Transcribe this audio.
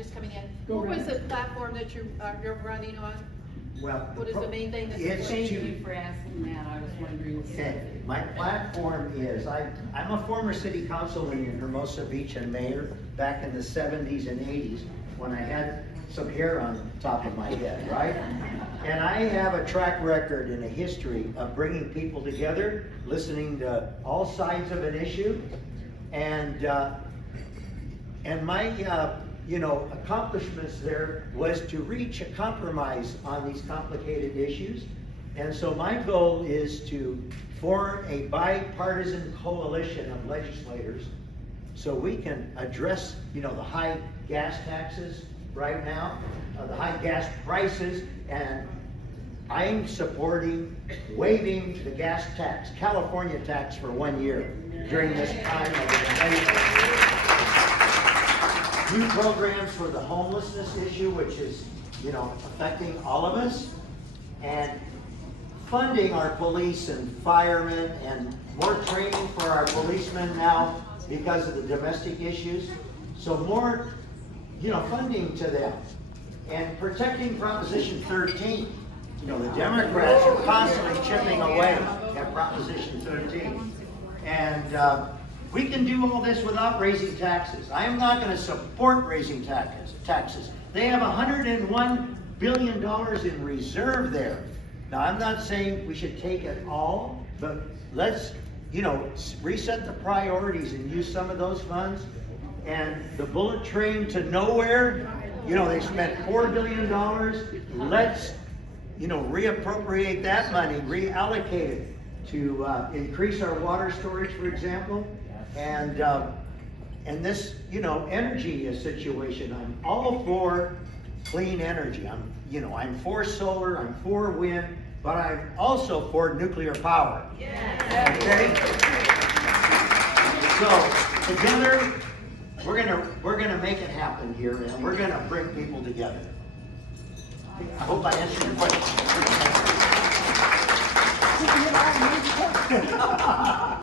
just coming in. What was the platform that you're running on? Well, What is the main thing that's it's important? Thank you for asking that. I was wondering. Okay, my platform is, I'm a former city councilman in Hermosa Beach and mayor back in the 70s and 80s when I had some hair on top of my head, right? And I have a track record and a history of bringing people together, listening to all sides of an issue, and my accomplishments there was to reach a compromise on these complicated issues. And so my goal is to form a bipartisan coalition of legislators so we can address, the high gas taxes right now, the high gas prices, and I'm supporting waiving the gas tax, California tax, for 1 year during this time of inflation. New programs for the homelessness issue, which is, affecting all of us, and funding our police and firemen, and more training for our policemen now because of the domestic issues. So more, funding to them, and protecting Proposition 13. The Democrats are constantly chipping away at Proposition 13. And we can do all this without raising taxes. I am not going to support raising taxes. They have $101 billion in reserve there. Now, I'm not saying we should take it all, but let's, reset the priorities and use some of those funds. And the bullet train to nowhere, they spent $4 billion. Let's, reappropriate that money, reallocate it to increase our water storage, for example. And this, energy situation, I'm all for clean energy. I'm for solar, I'm for wind, but I'm also for nuclear power. Yeah. Okay? So together, we're gonna make it happen here, and we're gonna bring people together. I hope I answered your question.